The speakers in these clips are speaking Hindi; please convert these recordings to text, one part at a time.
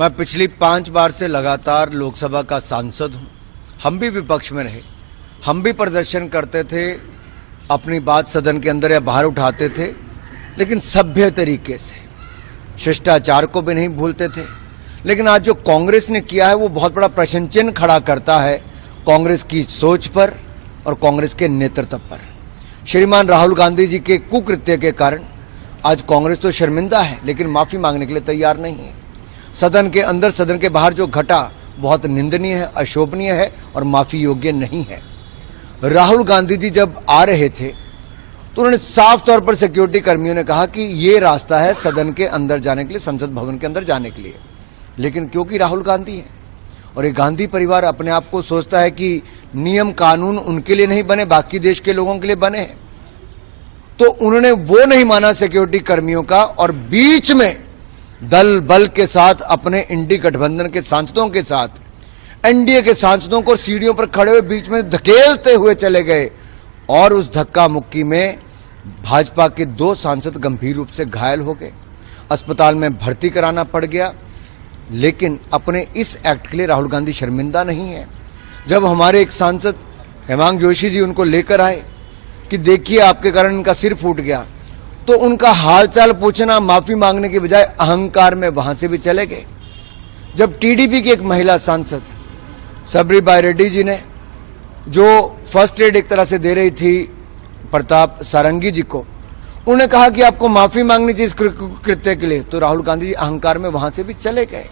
मैं पिछली 5 बार से लगातार लोकसभा का सांसद हूं। हम भी विपक्ष में रहे, हम भी प्रदर्शन करते थे, अपनी बात सदन के अंदर या बाहर उठाते थे, लेकिन सभ्य तरीके से, शिष्टाचार को भी नहीं भूलते थे। लेकिन आज जो कांग्रेस ने किया है वो बहुत बड़ा प्रश्न चिन्ह खड़ा करता है कांग्रेस की सोच पर और कांग्रेस के नेतृत्व पर। श्रीमान राहुल गांधी जी के कुकृत्य के कारण आज कांग्रेस तो शर्मिंदा है, लेकिन माफी मांगने के लिए तैयार नहीं है। सदन के अंदर, सदन के बाहर जो घटा बहुत निंदनीय है, अशोभनीय है और माफी योग्य नहीं है। राहुल गांधी जी जब आ रहे थे तो उन्होंने साफ तौर पर सिक्योरिटी कर्मियों ने कहा कि ये रास्ता है सदन के अंदर जाने के लिए, संसद भवन के अंदर जाने के लिए। लेकिन क्योंकि राहुल गांधी है और ये गांधी परिवार अपने आप को सोचता है कि नियम कानून उनके लिए नहीं बने, बाकी देश के लोगों के लिए बने हैं, तो उन्होंने वो नहीं माना सिक्योरिटी कर्मियों का और बीच में दल बल के साथ, अपने इंडी गठबंधन के सांसदों के साथ, एनडीए के सांसदों को सीढ़ियों पर खड़े हुए बीच में धकेलते हुए चले गए और उस धक्का मुक्की में भाजपा के 2 सांसद गंभीर रूप से घायल हो गए, अस्पताल में भर्ती कराना पड़ गया। लेकिन अपने इस एक्ट के लिए राहुल गांधी शर्मिंदा नहीं है। जब हमारे एक सांसद हेमांग जोशी जी उनको लेकर आए कि देखिए आपके कारण इनका सिर फूट गया, तो उनका हालचाल पूछना, माफी मांगने के बजाय अहंकार में वहां से भी चले गए। जब टीडीपी की एक महिला सांसद सबरी बाई रेड्डी जी ने जो फर्स्ट एड एक तरह से दे रही थी प्रताप सारंगी जी को, उन्होंने कहा कि आपको माफी मांगनी चाहिए इस कृत्य के लिए, तो राहुल गांधी जी अहंकार में वहां से भी चले गए।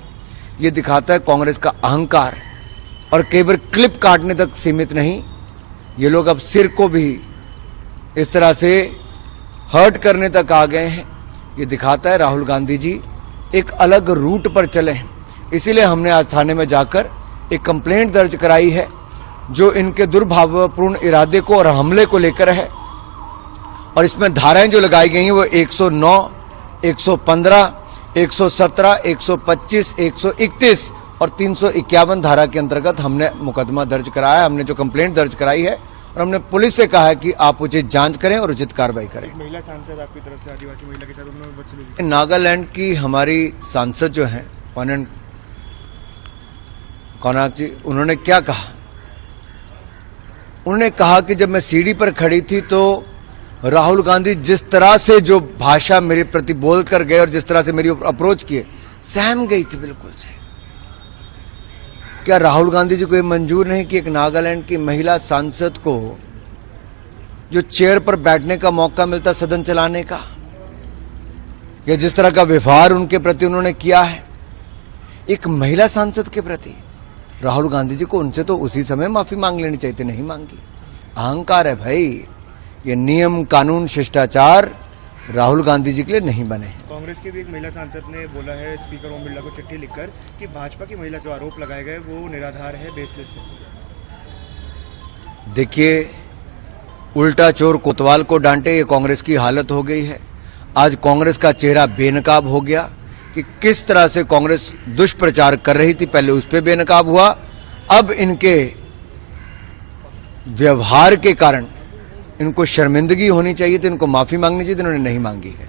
ये दिखाता है कांग्रेस का अहंकार, और केवल क्लिप काटने तक सीमित नहीं, ये लोग अब सिर को भी इस तरह से हर्ट करने तक आ गए हैं। ये दिखाता है राहुल गांधी जी एक अलग रूट पर चले हैं। इसीलिए हमने आज थाने में जाकर एक कंप्लेंट दर्ज कराई है जो इनके दुर्भावपूर्ण इरादे को और हमले को लेकर है। और इसमें धाराएं जो लगाई गई हैं वो 109, 115, 117, 125, 131 और 351 धारा के अंतर्गत हमने मुकदमा दर्ज कराया है। हमने जो कंप्लेंट दर्ज कराई है और हमने पुलिस से कहा है कि आप उचित जांच करें और उचित कार्रवाई करें। महिला सांसद आपकी तरफ से आदिवासी महिला के साथ उन्होंने बदसलूकी। नागालैंड की हमारी सांसद जो हैं कोनाक जी, उन्होंने क्या कहा? उन्होंने कहा कि जब मैं सीढ़ी पर खड़ी थी तो राहुल गांधी जिस तरह से जो भाषा मेरे प्रति बोल कर गए और जिस तरह से मेरी अप्रोच किए, सहम गई थी बिल्कुल से। क्या राहुल गांधी जी को यह मंजूर नहीं कि एक नागालैंड की महिला सांसद को जो चेयर पर बैठने का मौका मिलता सदन चलाने का, या जिस तरह का व्यवहार उनके प्रति उन्होंने किया है एक महिला सांसद के प्रति, राहुल गांधी जी को उनसे तो उसी समय माफी मांग लेनी चाहिए थी, नहीं मांगी। अहंकार है भाई, ये नियम कानून शिष्टाचार राहुल गांधी जी के लिए नहीं बने। कांग्रेस की भी एक महिला सांसद ने बोला है स्पीकर ओम बिरला को चिट्ठी लिखकर कि भाजपा की महिला जो आरोप लगाए गए वो निराधार है, बेसलेस है। देखिए, उल्टा चोर कोतवाल को डांटे, ये कांग्रेस की हालत हो गई है। आज कांग्रेस का चेहरा बेनकाब हो गया कि किस तरह से कांग्रेस दुष्प्रचार कर रही थी, पहले उस पर बेनकाब हुआ, अब इनके व्यवहार के कारण इनको शर्मिंदगी होनी चाहिए थी, इनको माफी मांगनी चाहिए थी, इन्होंने नहीं मांगी है।